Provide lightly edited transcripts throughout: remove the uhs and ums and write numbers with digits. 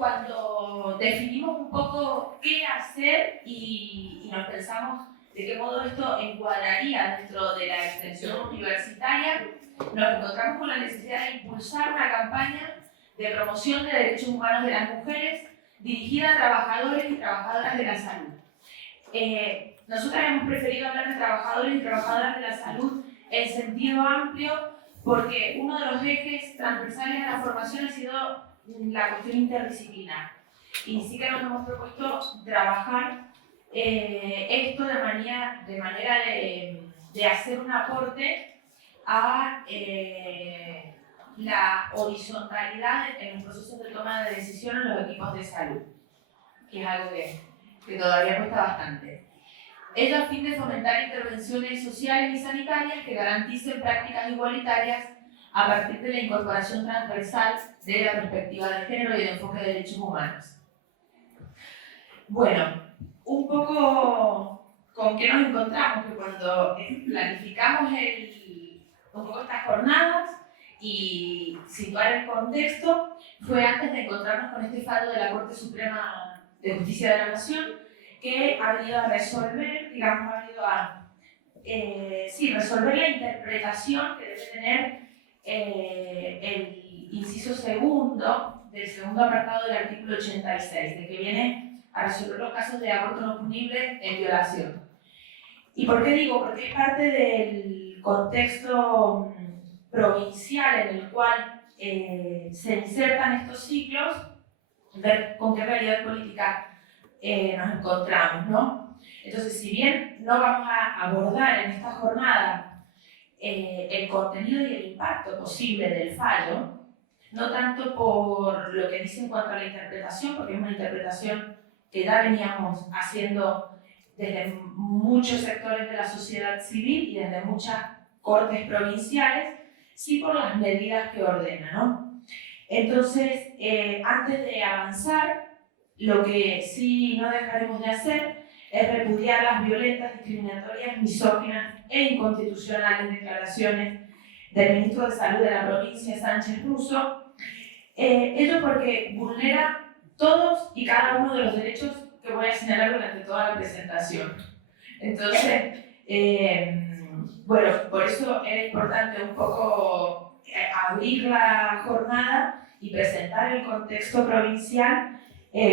cuando definimos un poco qué hacer y nos pensamos de qué modo esto encuadraría dentro de la extensión universitaria, nos encontramos con la necesidad de impulsar una campaña de promoción de derechos humanos de las mujeres dirigida a trabajadores y trabajadoras de la salud. Nosotras hemos preferido hablar de trabajadores y trabajadoras de la salud en sentido amplio porque uno de los ejes transversales de la formación ha sido la cuestión interdisciplinar. Y sí que nos hemos propuesto trabajar esto de manera de hacer un aporte a la horizontalidad en los procesos de toma de decisión en los equipos de salud, que es algo que todavía cuesta bastante. Ello a fin de fomentar intervenciones sociales y sanitarias que garanticen prácticas igualitarias a partir de la incorporación transversal de la perspectiva de género y el enfoque de derechos humanos. Bueno, un poco con qué nos encontramos, que cuando planificamos un poco estas jornadas y situar el contexto, fue antes de encontrarnos con este fallo de la Corte Suprema de Justicia de la Nación, que ha venido a resolver, digamos, resolver la interpretación que debe tener el inciso segundo del segundo apartado del artículo 86, de que viene a resolver los casos de aborto no punible en violación. ¿Y por qué digo? Porque es parte del contexto provincial en el cual se insertan estos ciclos, ver con qué realidad política nos encontramos, ¿no? Entonces, si bien no vamos a abordar en esta jornada el contenido y el impacto posible del fallo, no tanto por lo que dice en cuanto a la interpretación, porque es una interpretación que ya veníamos haciendo desde muchos sectores de la sociedad civil y desde muchas cortes provinciales, sí por las medidas que ordena, ¿no? Entonces, antes de avanzar, lo que sí no dejaremos de hacer es repudiar las violentas, discriminatorias, misóginas e inconstitucionales declaraciones del ministro de Salud de la provincia, Sánchez Russo, ello porque vulnera todos y cada uno de los derechos que voy a señalar durante toda la presentación. Entonces, bueno, por eso era importante un poco abrir la jornada y presentar el contexto provincial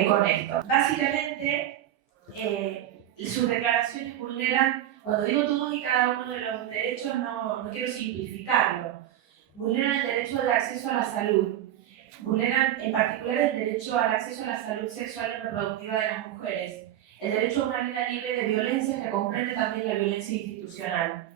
con esto. Básicamente, sus declaraciones vulneran, cuando digo todos y cada uno de los derechos, no quiero simplificarlo, vulneran el derecho al acceso a la salud, vulneran en particular el derecho al acceso a la salud sexual y reproductiva de las mujeres, el derecho a una vida libre de violencia que comprende también la violencia institucional.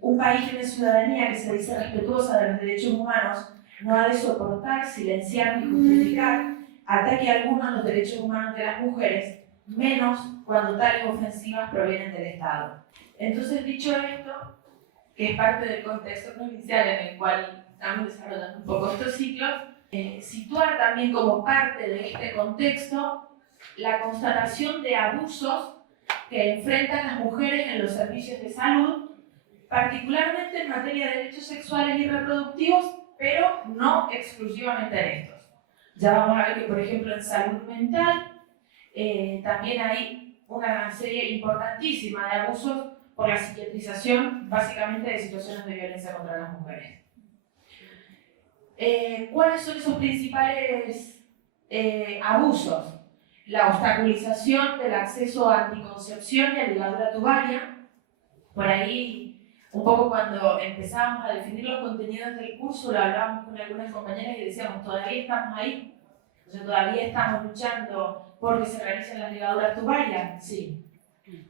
Un país y una ciudadanía que se dice respetuosa de los derechos humanos no ha de soportar, silenciar ni justificar ataque alguno a los derechos humanos de las mujeres, menos cuando tales ofensivas provienen del Estado. Entonces, dicho esto, que es parte del contexto provincial en el cual estamos desarrollando un poco estos ciclos, situar también como parte de este contexto la constatación de abusos que enfrentan las mujeres en los servicios de salud, particularmente en materia de derechos sexuales y reproductivos, pero no exclusivamente en estos. Ya vamos a ver que, por ejemplo, en salud mental también hay una serie importantísima de abusos por la psiquiatrización, básicamente de situaciones de violencia contra las mujeres. ¿Cuáles son esos principales abusos? La obstaculización del acceso a anticoncepción y a ligadura tubaria. Por ahí, un poco cuando empezábamos a definir los contenidos del curso, lo hablábamos con algunas compañeras y decíamos, todavía estamos ahí. O sea, todavía estamos luchando porque se realicen las ligaduras tubarias. Sí.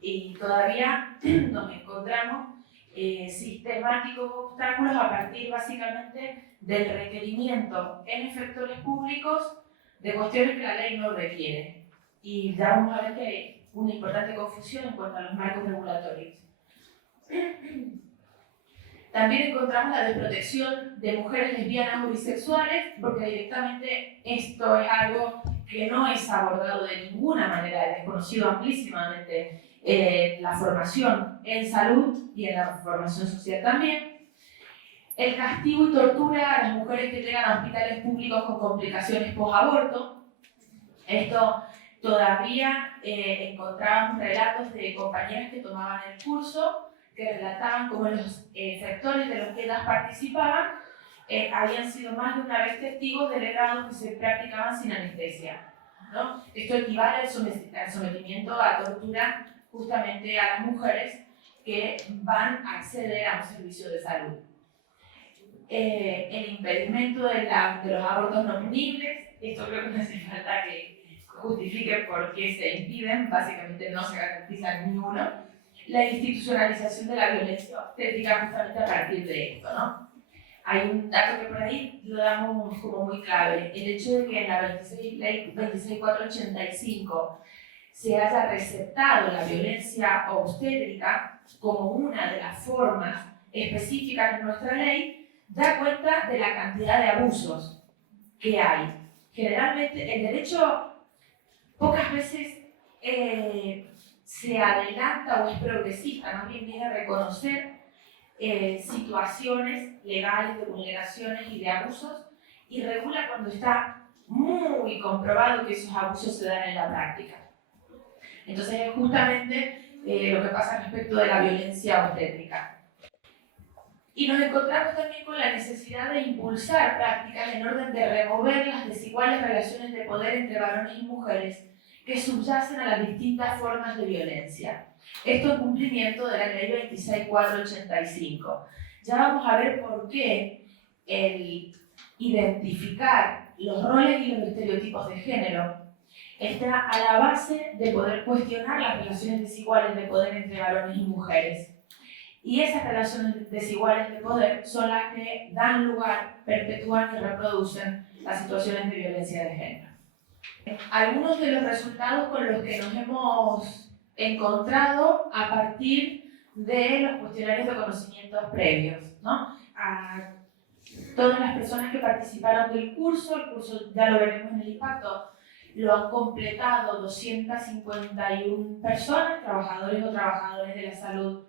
Y todavía nos encontramos sistemáticos obstáculos a partir básicamente del requerimiento en efectores públicos de cuestiones que la ley no requiere. Y ya vamos a ver que hay una importante confusión en cuanto a los marcos regulatorios. También encontramos la desprotección de mujeres lesbianas o bisexuales, porque directamente esto es algo que no es abordado de ninguna manera, es desconocido amplísimamente la formación en salud y en la formación social también. el castigo y tortura a las mujeres que llegan a hospitales públicos con complicaciones post-aborto. Esto todavía encontrábamos relatos de compañeras que tomaban el curso, que relataban cómo los sectores de los que ellas participaban habían sido más de una vez testigos de legados que se practicaban sin anestesia, ¿no? Esto equivale al sometimiento a tortura justamente a las mujeres que van a acceder a un servicio de salud. El impedimento de los abortos no punibles, esto creo que no hace falta que justifique por qué se impiden, básicamente no se garantiza ni uno. La institucionalización de la violencia obstétrica justamente a partir de esto, ¿no? Hay un dato que por ahí lo damos como muy clave, el hecho de que en la ley 26485 se haya receptado la violencia obstétrica como una de las formas específicas de nuestra ley, da cuenta de la cantidad de abusos que hay. Generalmente el derecho pocas veces se adelanta o es progresista, más bien viene a reconocer situaciones legales de vulneraciones y de abusos y regula cuando está muy comprobado que esos abusos se dan en la práctica. Entonces es justamente lo que pasa respecto de la violencia obstétrica. Y nos encontramos también con la necesidad de impulsar prácticas en orden de remover las desiguales relaciones de poder entre varones y mujeres que subyacen a las distintas formas de violencia. Esto en cumplimiento de la ley 26485. Ya vamos a ver por qué el identificar los roles y los estereotipos de género está a la base de poder cuestionar las relaciones desiguales de poder entre varones y mujeres. Y esas relaciones desiguales de poder son las que dan lugar, perpetúan y reproducen las situaciones de violencia de género. Algunos de los resultados con los que nos hemos encontrado a partir de los cuestionarios de conocimientos previos, ¿no? A todas las personas que participaron del curso, el curso ya lo veremos en el impacto, lo han completado 251 personas, trabajadores o trabajadoras de la salud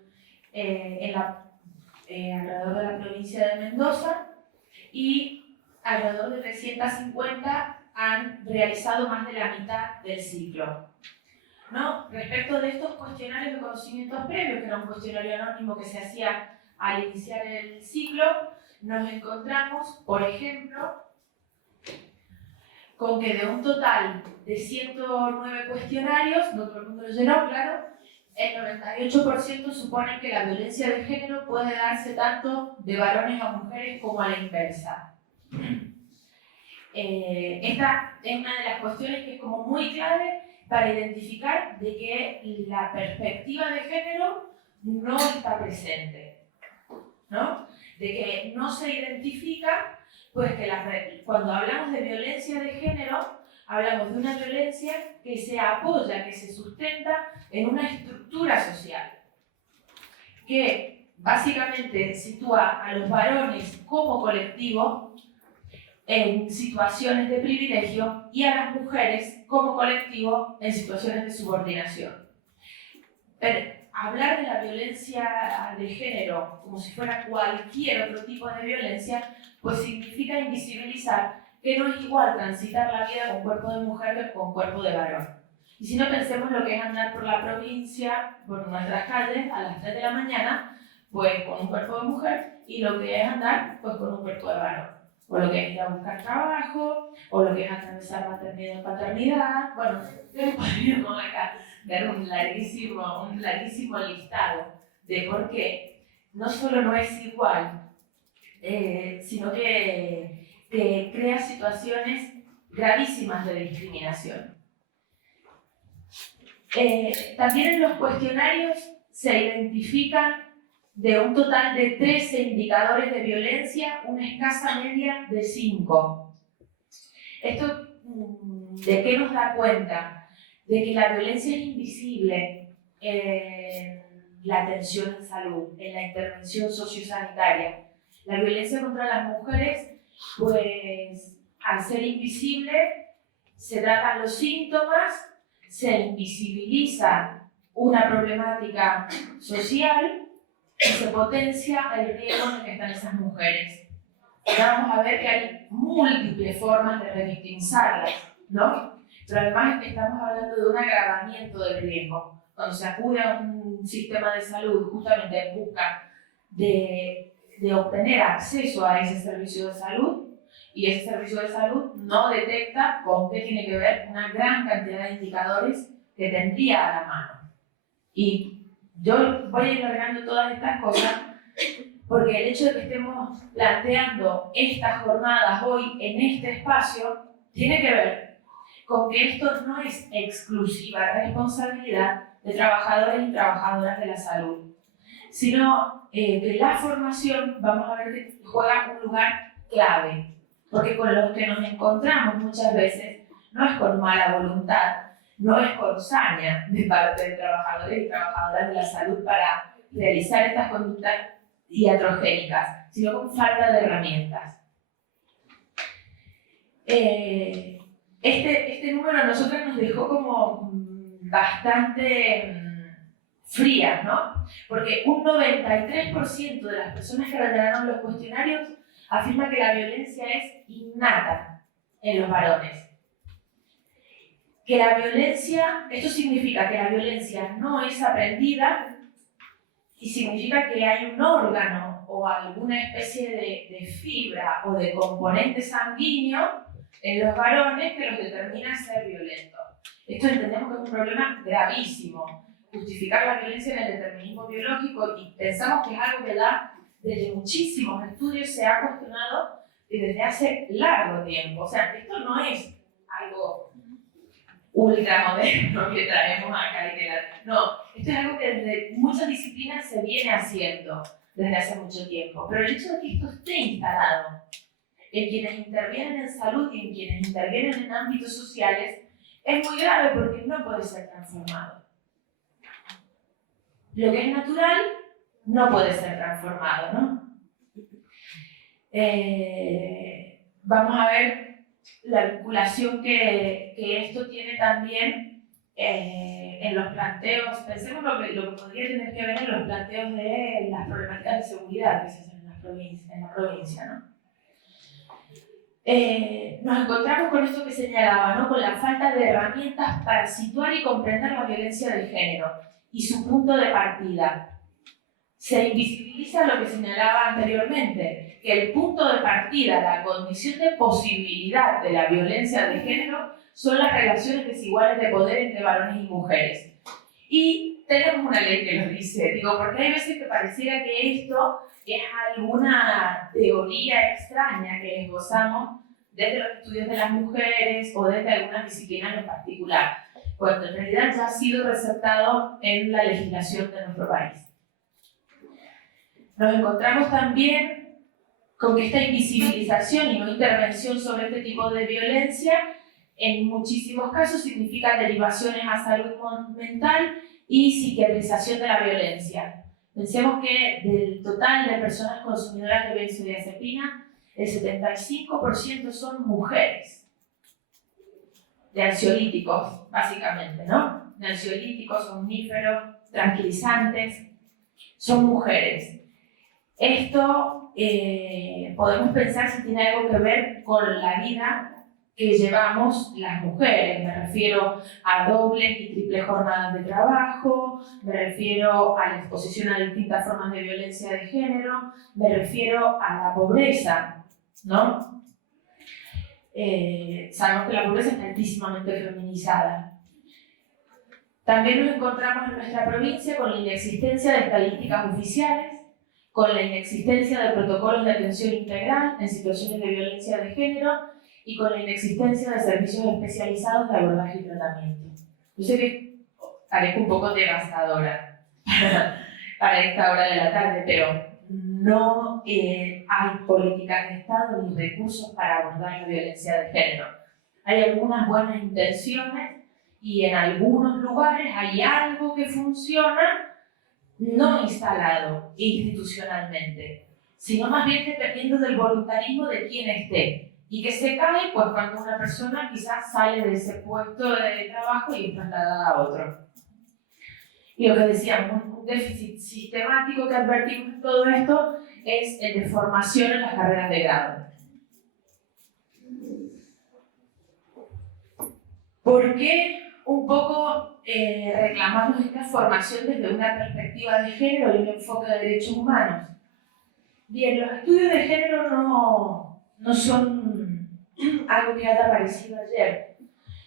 alrededor de la provincia de Mendoza, y alrededor de 350 han realizado más de la mitad del ciclo, ¿no? Respecto de estos cuestionarios de conocimientos previos, que era un cuestionario anónimo que se hacía al iniciar el ciclo, nos encontramos, por ejemplo, con que de un total de 109 cuestionarios, no todo el mundo lo llenó, claro, el 98% supone que la violencia de género puede darse tanto de varones a mujeres como a la inversa. Esta es una de las cuestiones que es como muy clave para identificar de que la perspectiva de género no está presente, ¿no? De que no se identifica, pues que cuando hablamos de violencia de género, hablamos de una violencia que se apoya, que se sustenta en una estructura social, que básicamente sitúa a los varones como colectivo en situaciones de privilegio y a las mujeres como colectivo en situaciones de subordinación. Pero hablar de la violencia de género como si fuera cualquier otro tipo de violencia, pues significa invisibilizar que no es igual transitar la vida con cuerpo de mujer que con cuerpo de varón. Y si no, pensemos lo que es andar por la provincia, por nuestras calles, a las 3 de la mañana, pues con un cuerpo de mujer, y lo que es andar pues con un cuerpo de varón. O lo que es ir a buscar trabajo, o lo que es atravesar maternidad y paternidad. Bueno, podríamos acá dar un larguísimo listado de por qué no solo no es igual, sino que crea situaciones gravísimas de discriminación. También en los cuestionarios se identifican de un total de 13 indicadores de violencia, una escasa media de 5. ¿Esto de qué nos da cuenta? De que la violencia es invisible en la atención en salud, en la intervención sociosanitaria. La violencia contra las mujeres, pues al ser invisible, se tratan los síntomas, se invisibiliza una problemática social y se potencia el riesgo en el que están esas mujeres. Ahora vamos a ver que hay múltiples formas de revictimizarlas, ¿no? Pero además estamos hablando de un agravamiento del riesgo. Cuando se acude a un sistema de salud justamente en busca de obtener acceso a ese servicio de salud, y ese servicio de salud no detecta con qué tiene que ver una gran cantidad de indicadores que tendría a la mano. Y yo voy a ir largando todas estas cosas porque el hecho de que estemos planteando estas jornadas hoy en este espacio tiene que ver con que esto no es exclusiva responsabilidad de trabajadores y trabajadoras de la salud, sino que la formación, vamos a ver que juega un lugar clave, porque con los que nos encontramos muchas veces no es con mala voluntad, no es con saña de parte de trabajadores y trabajadoras de la salud para realizar estas conductas iatrogénicas, sino con falta de herramientas. Este número a nosotros nos dejó como bastante frías, ¿no? Porque un 93% de las personas que rellenaron los cuestionarios afirma que la violencia es innata en los varones. Que la violencia, esto significa que la violencia no es aprendida y significa que hay un órgano o alguna especie de fibra o de componente sanguíneo en los varones que los determina ser violentos. Esto entendemos que es un problema gravísimo. Justificar la violencia en el determinismo biológico, y pensamos que es algo que desde muchísimos estudios se ha cuestionado desde hace largo tiempo. O sea, esto no es algo ultramoderno que traemos acá y que no, esto es algo que desde muchas disciplinas se viene haciendo desde hace mucho tiempo. Pero el hecho de que esto esté instalado en quienes intervienen en salud y en quienes intervienen en ámbitos sociales es muy grave porque no puede ser transformado. Lo que es natural no puede ser transformado, ¿no? Vamos a ver la vinculación que esto tiene también en los planteos. Pensemos lo que podría tener que ver en los planteos de las problemáticas de seguridad que se hacen en la provincia, ¿no? Nos encontramos con esto que señalaba, ¿no? Con la falta de herramientas para situar y comprender la violencia de género y su punto de partida. Se invisibiliza lo que señalaba anteriormente, que el punto de partida, la condición de posibilidad de la violencia de género son las relaciones desiguales de poder entre varones y mujeres. Y tenemos una ley que lo dice, digo, porque hay veces que pareciera que esto es alguna teoría extraña que esbozamos desde los estudios de las mujeres o desde algunas disciplinas en particular, cuando en realidad ya ha sido receptado en la legislación de nuestro país. Nos encontramos también con que esta invisibilización y no intervención sobre este tipo de violencia en muchísimos casos significa derivaciones a salud mental y psiquiatrización de la violencia. Pensemos que del total de personas consumidoras de benzodiazepina, el 75% son mujeres, de ansiolíticos, básicamente, ¿no? De ansiolíticos, somníferos, tranquilizantes, son mujeres. Esto podemos pensar si tiene algo que ver con la vida que llevamos las mujeres. Me refiero a dobles y triples jornadas de trabajo, me refiero a la exposición a distintas formas de violencia de género, me refiero a la pobreza, ¿no? Sabemos que la pobreza está altísimamente feminizada. También nos encontramos en nuestra provincia con la inexistencia de estadísticas oficiales, con la inexistencia de protocolos de atención integral en situaciones de violencia de género y con la inexistencia de servicios especializados de abordaje y tratamiento. Yo sé que parezco un poco devastadora para esta hora de la tarde, pero no hay políticas de Estado ni recursos para abordar la violencia de género. Hay algunas buenas intenciones y en algunos lugares hay algo que funciona, no instalado institucionalmente, sino más bien dependiendo del voluntarismo de quien esté. Y que se cae pues, cuando una persona quizás sale de ese puesto de trabajo y es trasladada a otro. Y lo que decíamos, un déficit sistemático que advertimos en todo esto es el de formación en las carreras de grado. ¿Por qué un poco reclamamos esta formación desde una perspectiva de género y un enfoque de derechos humanos? Bien, los estudios de género no son algo que haya aparecido ayer.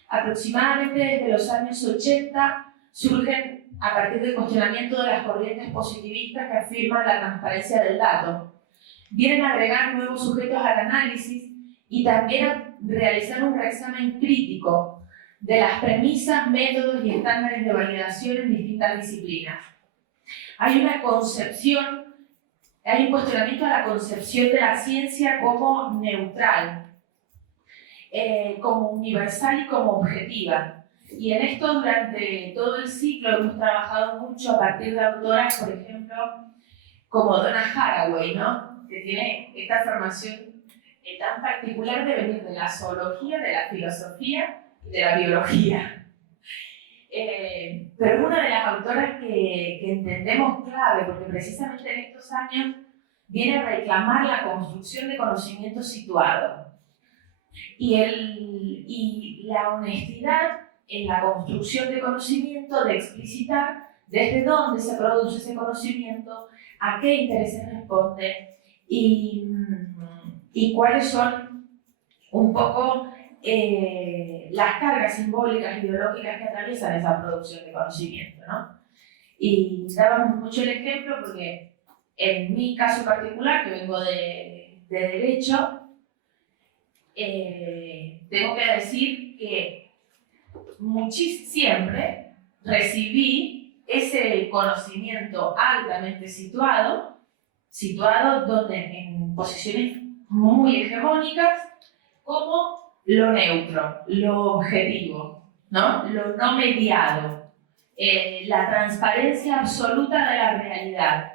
Aproximadamente desde los años 80 surgen a partir del cuestionamiento de las corrientes positivistas que afirman la transparencia del dato. Vienen a agregar nuevos sujetos al análisis y también a realizar un reexamen crítico de las premisas, métodos y estándares de validación en distintas disciplinas. Hay un cuestionamiento a la concepción de la ciencia como neutral, como universal y como objetiva. Y en esto durante todo el ciclo hemos trabajado mucho a partir de autoras, por ejemplo, como Donna Haraway, ¿no? Que tiene esta formación tan particular de venir de la zoología, de la filosofía y de la biología. Pero es una de las autoras que entendemos clave, porque precisamente en estos años viene a reclamar la construcción de conocimiento situado y la honestidad en la construcción de conocimiento, de explicitar desde dónde se produce ese conocimiento, a qué intereses responde y cuáles son un poco las cargas simbólicas y ideológicas que atraviesan esa producción de conocimiento, ¿no? Y dábamos mucho el ejemplo porque en mi caso particular, que vengo de Derecho, tengo que decir que siempre recibí ese conocimiento altamente situado donde en posiciones muy hegemónicas, como lo neutro, lo objetivo, ¿no? Lo no mediado, la transparencia absoluta de la realidad.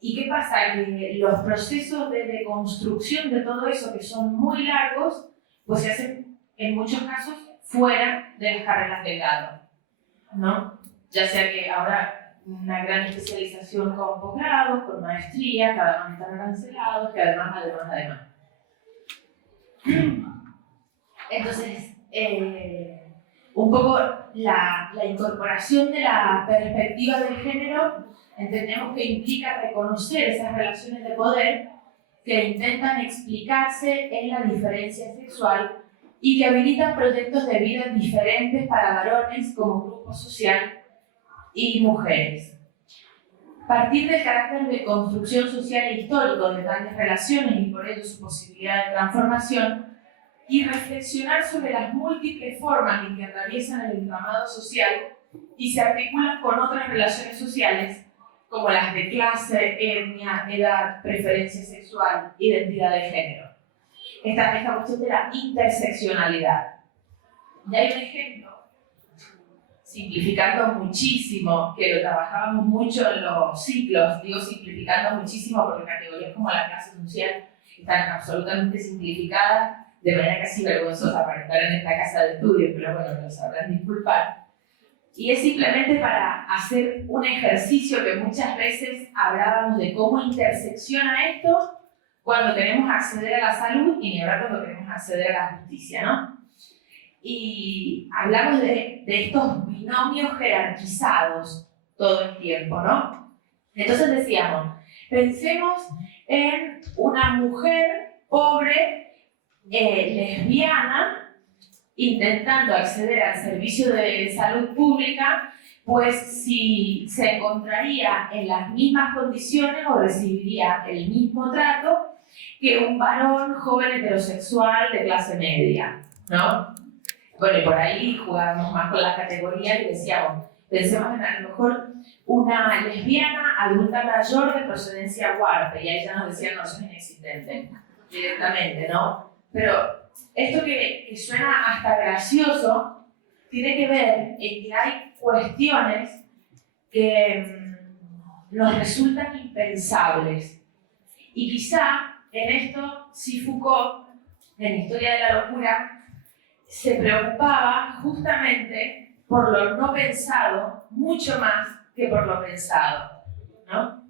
¿Y qué pasa? Que los procesos de deconstrucción de todo eso, que son muy largos, pues se hacen en muchos casos fuera de las carreras de grado, ¿no? Ya sea que ahora una gran especialización con posgrado, con maestría, que además están arancelados, que además. Entonces, un poco la incorporación de la perspectiva del género entendemos que implica reconocer esas relaciones de poder que intentan explicarse en la diferencia sexual y que habilitan proyectos de vida diferentes para varones como grupo social y mujeres. Partir del carácter de construcción social e histórico de tales relaciones y por ello su posibilidad de transformación, y reflexionar sobre las múltiples formas en que atraviesan el entramado social y se articulan con otras relaciones sociales como las de clase, etnia, edad, preferencia sexual, identidad de género. Esta cuestión de la interseccionalidad. Y hay un ejemplo, simplificando muchísimo, que lo trabajábamos mucho en los ciclos, digo simplificando muchísimo porque categorías como la clase social están absolutamente simplificadas, de manera casi vergonzosa para estar en esta casa de estudios, pero bueno, me lo sabrán disculpar. Y es simplemente para hacer un ejercicio que muchas veces hablábamos de cómo intersecciona esto cuando queremos acceder a la salud y ni hablar cuando queremos acceder a la justicia, ¿no? Y hablamos de estos binomios jerarquizados todo el tiempo, ¿no? Entonces decíamos, pensemos en una mujer pobre, lesbiana, intentando acceder al servicio de salud pública, pues si se encontraría en las mismas condiciones o recibiría el mismo trato que un varón joven heterosexual de clase media, ¿no? Bueno, y por ahí jugábamos más con las categorías y decíamos, pensemos en a lo mejor una lesbiana adulta mayor de procedencia huarpe, y ahí ya nos decían, no, eso es inexistente, directamente, ¿no? Pero esto que suena hasta gracioso tiene que ver en que hay cuestiones que nos resultan impensables. Y quizá en esto, sí Foucault, en Historia de la Locura, se preocupaba justamente por lo no pensado mucho más que por lo pensado, ¿no?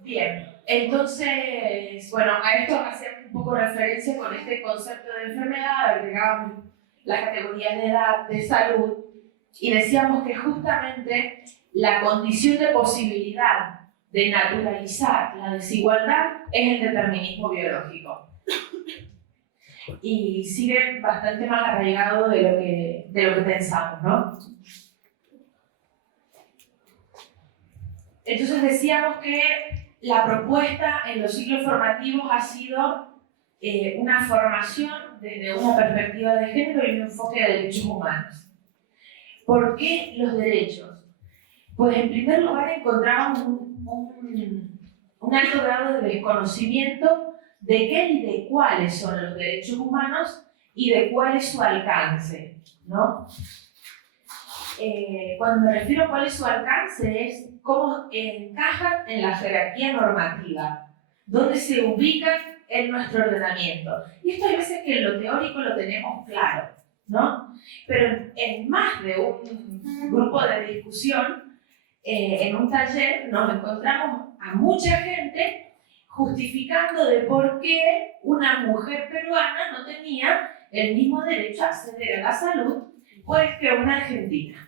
Bien, entonces, bueno, a esto hacemos un poco referencia con este concepto de enfermedad, agregamos las categorías de edad, de salud, y decíamos que justamente la condición de posibilidad de naturalizar la desigualdad es el determinismo biológico. Y sigue bastante más arraigado de lo que pensamos, ¿no? Entonces decíamos que la propuesta en los ciclos formativos ha sido una formación desde una perspectiva de género y un enfoque de derechos humanos. ¿Por qué los derechos? Pues en primer lugar encontramos un alto grado de desconocimiento de qué y de cuáles son los derechos humanos y de cuál es su alcance, ¿no? Cuando me refiero a cuál es su alcance es cómo encajan en la jerarquía normativa, dónde se ubican en nuestro ordenamiento. Y esto hay veces que en lo teórico lo tenemos claro, ¿no? Pero en más de un grupo de discusión, en un taller nos encontramos a mucha gente justificando de por qué una mujer peruana no tenía el mismo derecho a acceder a la salud pues que una argentina.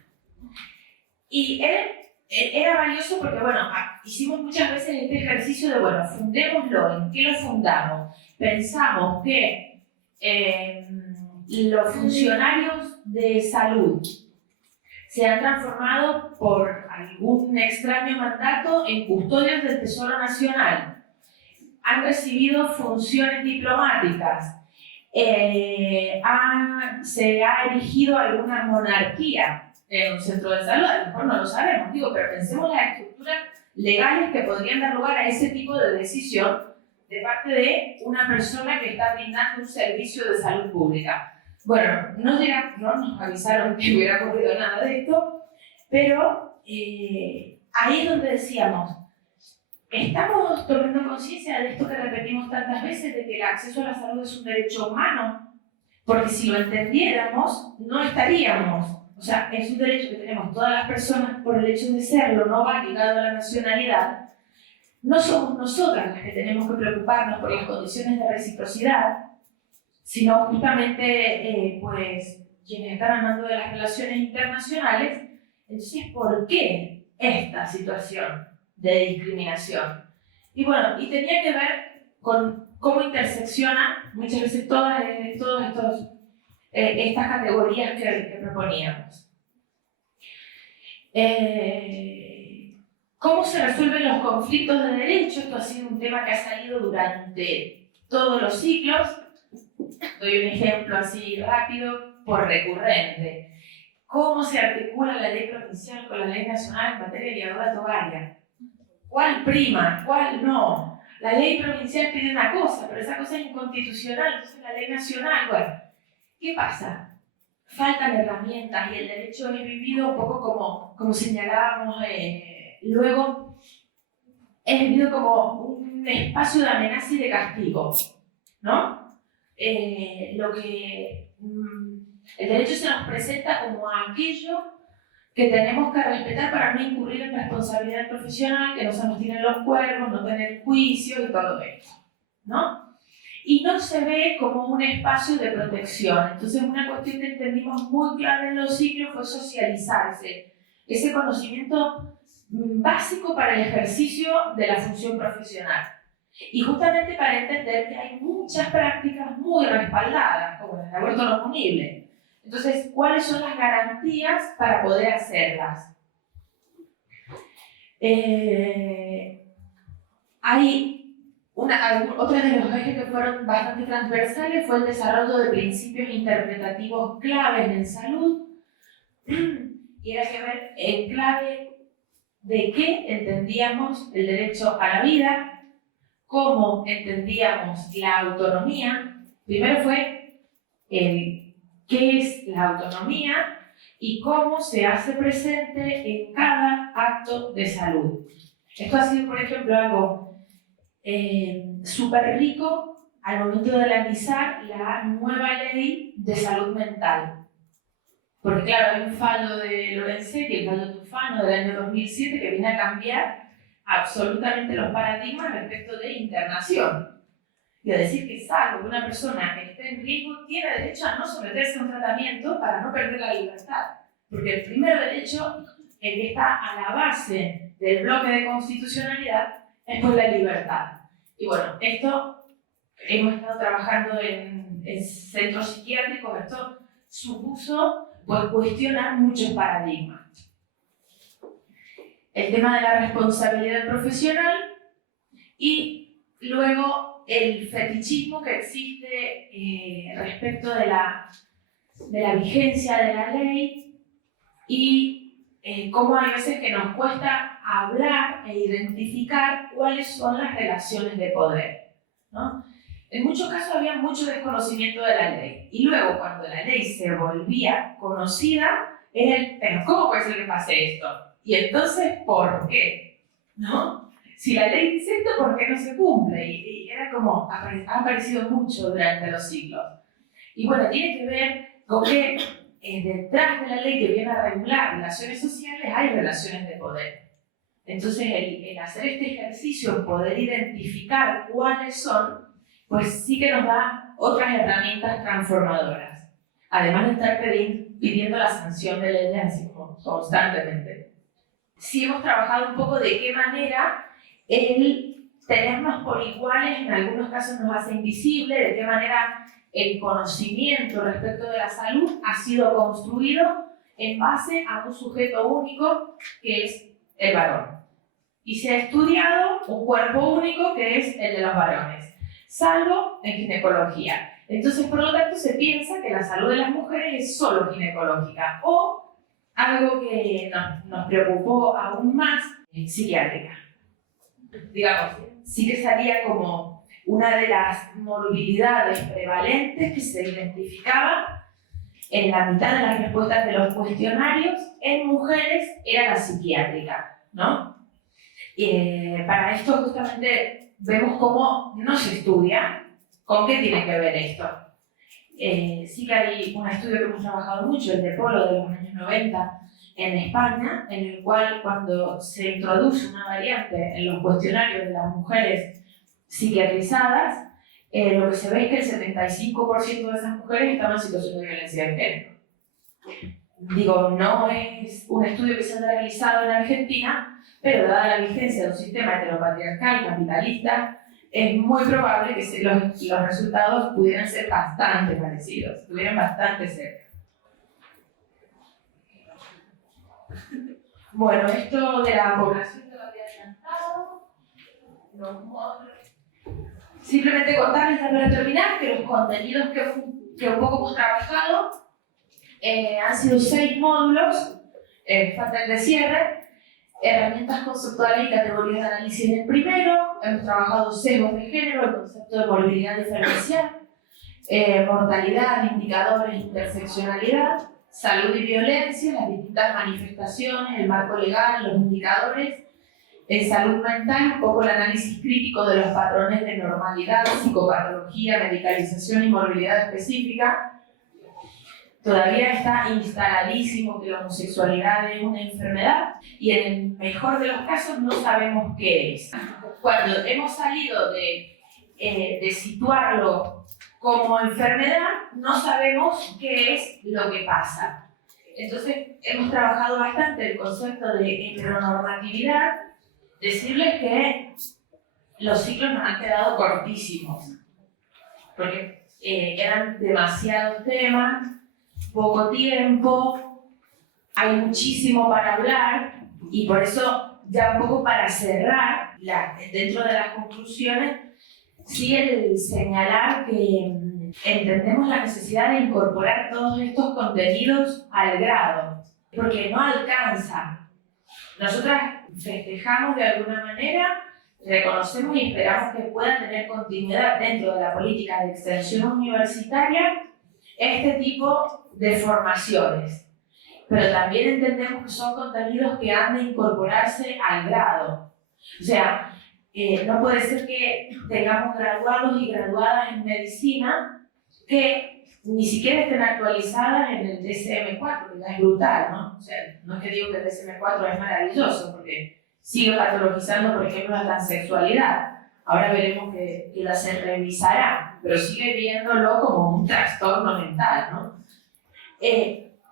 Y era valioso porque, bueno, hicimos muchas veces este ejercicio de, bueno, fundémoslo, ¿en qué lo fundamos? Pensamos que los funcionarios de salud se han transformado por algún extraño mandato en custodios del Tesoro Nacional. Han recibido funciones diplomáticas. Se ha erigido alguna monarquía en un centro de salud, a lo mejor no lo sabemos, pero pensemos en las estructuras legales que podrían dar lugar a ese tipo de decisión de parte de una persona que está brindando un servicio de salud pública. Bueno, no nos avisaron que hubiera ocurrido nada de esto, pero ahí es donde decíamos, ¿estamos tomando conciencia de esto que repetimos tantas veces, de que el acceso a la salud es un derecho humano? Porque si lo entendiéramos, no estaríamos. O sea, es un derecho que tenemos todas las personas por el hecho de serlo, no va ligado a la nacionalidad. No somos nosotras las que tenemos que preocuparnos por las condiciones de reciprocidad, sino justamente pues, quienes están al mando de las relaciones internacionales. Entonces, ¿por qué esta situación de discriminación? Y bueno, y tenía que ver con cómo intersecciona muchas veces todas estas categorías que proponíamos. ¿Cómo se resuelven los conflictos de derecho? Esto ha sido un tema que ha salido durante todos los ciclos. Doy un ejemplo así rápido por recurrente. ¿Cómo se articula la ley provincial con la ley nacional en materia de ligadura togaria? ¿Cuál prima? ¿Cuál no? La ley provincial pide una cosa, pero esa cosa es inconstitucional, entonces la ley nacional, bueno, ¿qué pasa? Faltan herramientas y el derecho es vivido un poco como señalábamos luego, es vivido como un espacio de amenaza y de castigo, ¿no? El derecho se nos presenta como aquello que tenemos que respetar para no incurrir en responsabilidad profesional, que no se nos tiren los cuernos, no tener juicios y todo esto, ¿no? Y no se ve como un espacio de protección. Entonces, una cuestión que entendimos muy clara en los ciclos fue socializarse, ese conocimiento básico para el ejercicio de la función profesional. Y justamente para entender que hay muchas prácticas muy respaldadas, como las de aborto no punible. Entonces, ¿cuáles son las garantías para poder hacerlas? Otro de los ejes que fueron bastante transversales fue el desarrollo de principios interpretativos claves en salud, y era que ver en clave de qué entendíamos el derecho a la vida, cómo entendíamos la autonomía. Primero fue qué es la autonomía y cómo se hace presente en cada acto de salud. Esto ha sido, por ejemplo, algo súper rico al momento de analizar la nueva ley de salud mental. Porque claro, hay un fallo de Lorenzetti, el fallo de Alfano del año 2007 que viene a cambiar absolutamente los paradigmas respecto de internación. Y a decir que salvo que una persona esté en riesgo, tiene derecho a no someterse a un tratamiento para no perder la libertad. Porque el primer derecho, el que está a la base del bloque de constitucionalidad, es por la libertad. Y bueno, esto hemos estado trabajando en centros psiquiátricos, esto supuso pues, cuestionar muchos paradigmas. El tema de la responsabilidad profesional y luego el fetichismo que existe respecto de la vigencia de la ley y cómo hay veces que nos cuesta hablar e identificar cuáles son las relaciones de poder, ¿no? En muchos casos había mucho desconocimiento de la ley y luego cuando la ley se volvía conocida era el, pero ¿cómo puede ser que pase esto? Y entonces, ¿por qué? ¿No? Si la ley dice esto, ¿por qué no se cumple? Y era como, ha aparecido mucho durante los siglos. Y bueno, tiene que ver con que detrás de la ley que viene a regular relaciones sociales hay relaciones de poder. Entonces, el hacer este ejercicio, poder identificar cuáles son, pues sí que nos da otras herramientas transformadoras. Además de estar pidiendo la sanción de leyes así como constantemente. Sí hemos trabajado un poco de qué manera el tenernos por iguales en algunos casos nos hace invisible, de qué manera el conocimiento respecto de la salud ha sido construido en base a un sujeto único que es el varón. Y se ha estudiado un cuerpo único que es el de los varones, salvo en ginecología. Entonces, por lo tanto, se piensa que la salud de las mujeres es solo ginecológica o algo que nos preocupó aún más, psiquiátrica. Digamos, sí que salía como una de las morbilidades prevalentes que se identificaba en la mitad de las respuestas de los cuestionarios en mujeres era la psiquiátrica, ¿no? Para esto justamente vemos cómo no se estudia, con qué tiene que ver esto. Sí que hay un estudio que hemos trabajado mucho, el de Polo de los años 90 en España, en el cual cuando se introduce una variante en los cuestionarios de las mujeres psiquiatrizadas, lo que se ve es que el 75% de esas mujeres estaban en situación de violencia de género. Digo, no es un estudio que se haya realizado en Argentina, pero dada la vigencia de un sistema heteropatriarcal capitalista, es muy probable que los resultados pudieran ser bastante parecidos, estuvieran bastante cerca. Bueno, esto de la población que lo había adelantado, los módulos. Simplemente contarles para terminar que los contenidos que un poco hemos trabajado han sido 6 módulos, falta el de cierre. Herramientas conceptuales y categorías de análisis en el primero, hemos trabajado sesgos de género, el concepto de morbilidad diferencial, mortalidad, indicadores, interseccionalidad, salud y violencia, las distintas manifestaciones, el marco legal, los indicadores, salud mental, un poco el análisis crítico de los patrones de normalidad, psicopatología, medicalización y morbilidad específica. Todavía está instaladísimo que la homosexualidad es una enfermedad y en el mejor de los casos no sabemos qué es. Cuando hemos salido de situarlo como enfermedad, no sabemos qué es lo que pasa. Entonces hemos trabajado bastante el concepto de heteronormatividad, decirles que los ciclos nos han quedado cortísimos, porque eran demasiados temas, poco tiempo, hay muchísimo para hablar y por eso ya un poco para cerrar dentro de las conclusiones sí el señalar que entendemos la necesidad de incorporar todos estos contenidos al grado porque no alcanza. Nosotras festejamos de alguna manera, reconocemos y esperamos que pueda tener continuidad dentro de la política de extensión universitaria este tipo de formaciones, pero también entendemos que son contenidos que han de incorporarse al grado. O sea, no puede ser que tengamos graduados y graduadas en medicina que ni siquiera estén actualizadas en el DSM-4, que ya es brutal, ¿no? O sea, no es que digo que el DSM-4 es maravilloso, porque sigue patologizando, por ejemplo, la transexualidad. Ahora veremos que la se revisará, pero sigue viéndolo como un trastorno mental, ¿no?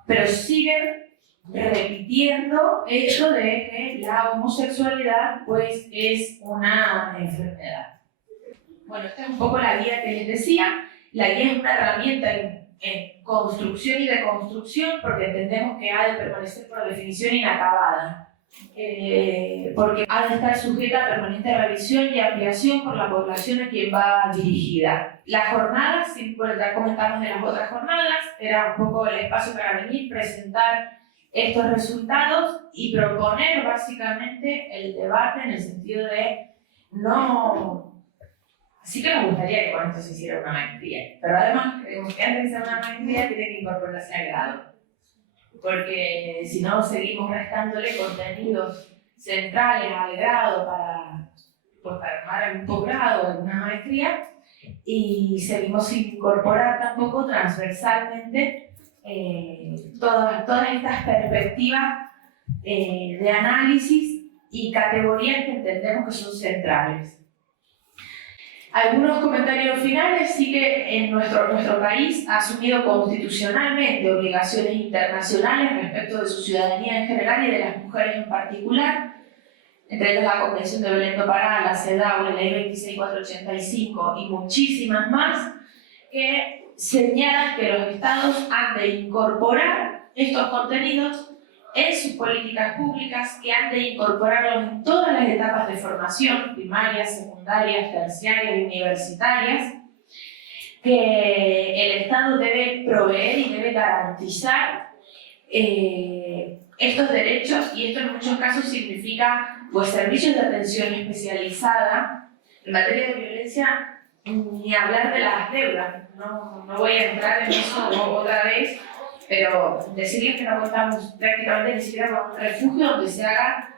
Pero siguen repitiendo esto de que la homosexualidad pues es una enfermedad. Bueno, esta es un poco la guía que les decía. La guía es una herramienta en construcción y deconstrucción porque entendemos que ha de permanecer por definición inacabada. Porque ha de estar sujeta a permanente revisión y ampliación por la población a quien va dirigida. Las jornadas, bueno, ya comentamos de las otras jornadas, era un poco el espacio para venir, presentar estos resultados y proponer básicamente el debate en el sentido de no... Sí que nos gustaría que con esto se hiciera una maestría, pero además creemos que antes de hacer una maestría tiene que incorporarse al grado, porque si no seguimos restándole contenidos centrales al grado para armar un posgrado o alguna maestría y seguimos sin incorporar tampoco transversalmente todas estas perspectivas de análisis y categorías que entendemos que son centrales. Algunos comentarios finales. Sí que en nuestro país ha asumido constitucionalmente obligaciones internacionales respecto de su ciudadanía en general y de las mujeres en particular, entre ellas la Convención de Belén do Pará, la CEDAW, la Ley 26485 y muchísimas más, que señalan que los estados han de incorporar estos contenidos en sus políticas públicas, que han de incorporarlos en todas las etapas de formación, primarias, secundarias, terciarias y universitarias, que el Estado debe proveer y debe garantizar estos derechos, y esto en muchos casos significa pues, servicios de atención especializada. En materia de violencia, ni hablar de las deudas, no voy a entrar en eso otra vez, pero decirles que no contamos prácticamente ni siquiera con un refugio donde se haga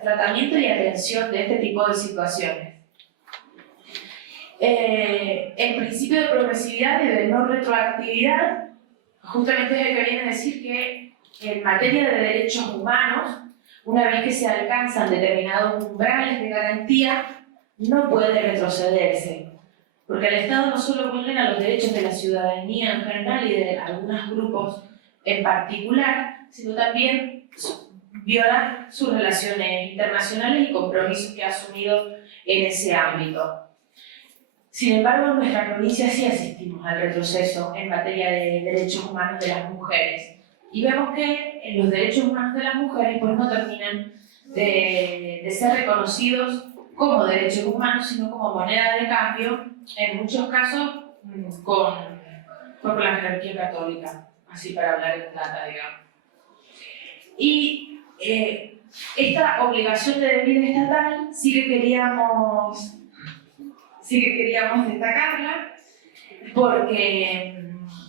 tratamiento y atención de este tipo de situaciones. El principio de progresividad y de no retroactividad justamente es el que viene a decir que en materia de derechos humanos, una vez que se alcanzan determinados umbrales de garantía, no puede retrocederse. Porque el Estado no solo vulnera los derechos de la ciudadanía en general y de algunos grupos en particular, sino también viola sus relaciones internacionales y compromisos que ha asumido en ese ámbito. Sin embargo, en nuestra provincia sí asistimos al retroceso en materia de derechos humanos de las mujeres. Y vemos que los derechos humanos de las mujeres pues, no terminan de ser reconocidos como derechos humanos, sino como moneda de cambio, en muchos casos por la jerarquía católica, así para hablar en plata, digamos. Y esta obligación de debida estatal sí que queríamos destacarla, porque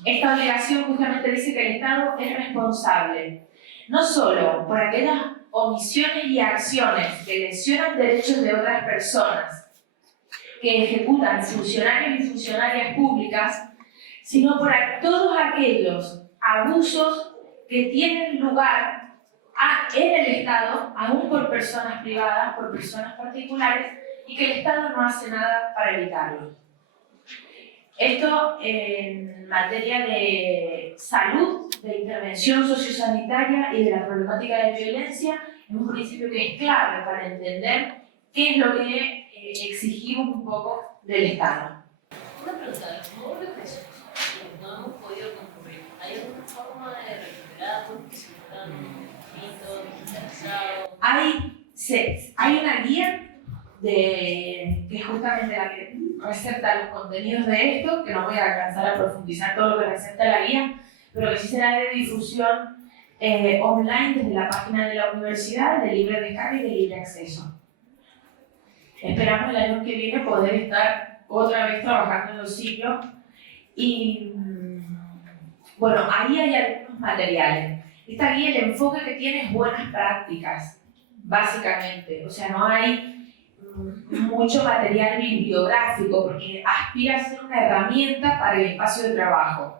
esta obligación justamente dice que el Estado es responsable, no solo por aquellas omisiones y acciones que lesionan derechos de otras personas, que ejecutan funcionarios y funcionarias públicas, sino por todos aquellos abusos que tienen lugar en el Estado, aún por personas privadas, por personas particulares, y que el Estado no hace nada para evitarlo. Esto en materia de salud, de intervención sociosanitaria y de la problemática de violencia, es un principio que es clave para entender qué es lo que exigimos un poco del Estado. Una pregunta, los módulos que no hemos podido concurrir, ¿hay alguna forma de recuperarlos que se puedan digitalizados? Hay una guía que es justamente la que recepta los contenidos de esto, que no voy a alcanzar a profundizar todo lo que recepta la guía, pero que sí será de difusión online desde la página de la universidad, de libre descarga y de libre acceso. Esperamos el año que viene poder estar otra vez trabajando en los ciclos y bueno, ahí hay algunos materiales. Esta guía, el enfoque que tiene es buenas prácticas, básicamente. O sea, no hay mucho material bibliográfico porque aspira a ser una herramienta para el espacio de trabajo,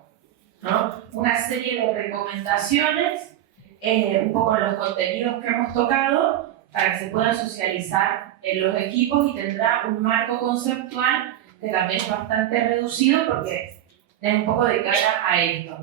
¿no? Una serie de recomendaciones, un poco en los contenidos que hemos tocado, para que se puedan socializar en los equipos y tendrá un marco conceptual que también es bastante reducido porque es un poco de cara a esto.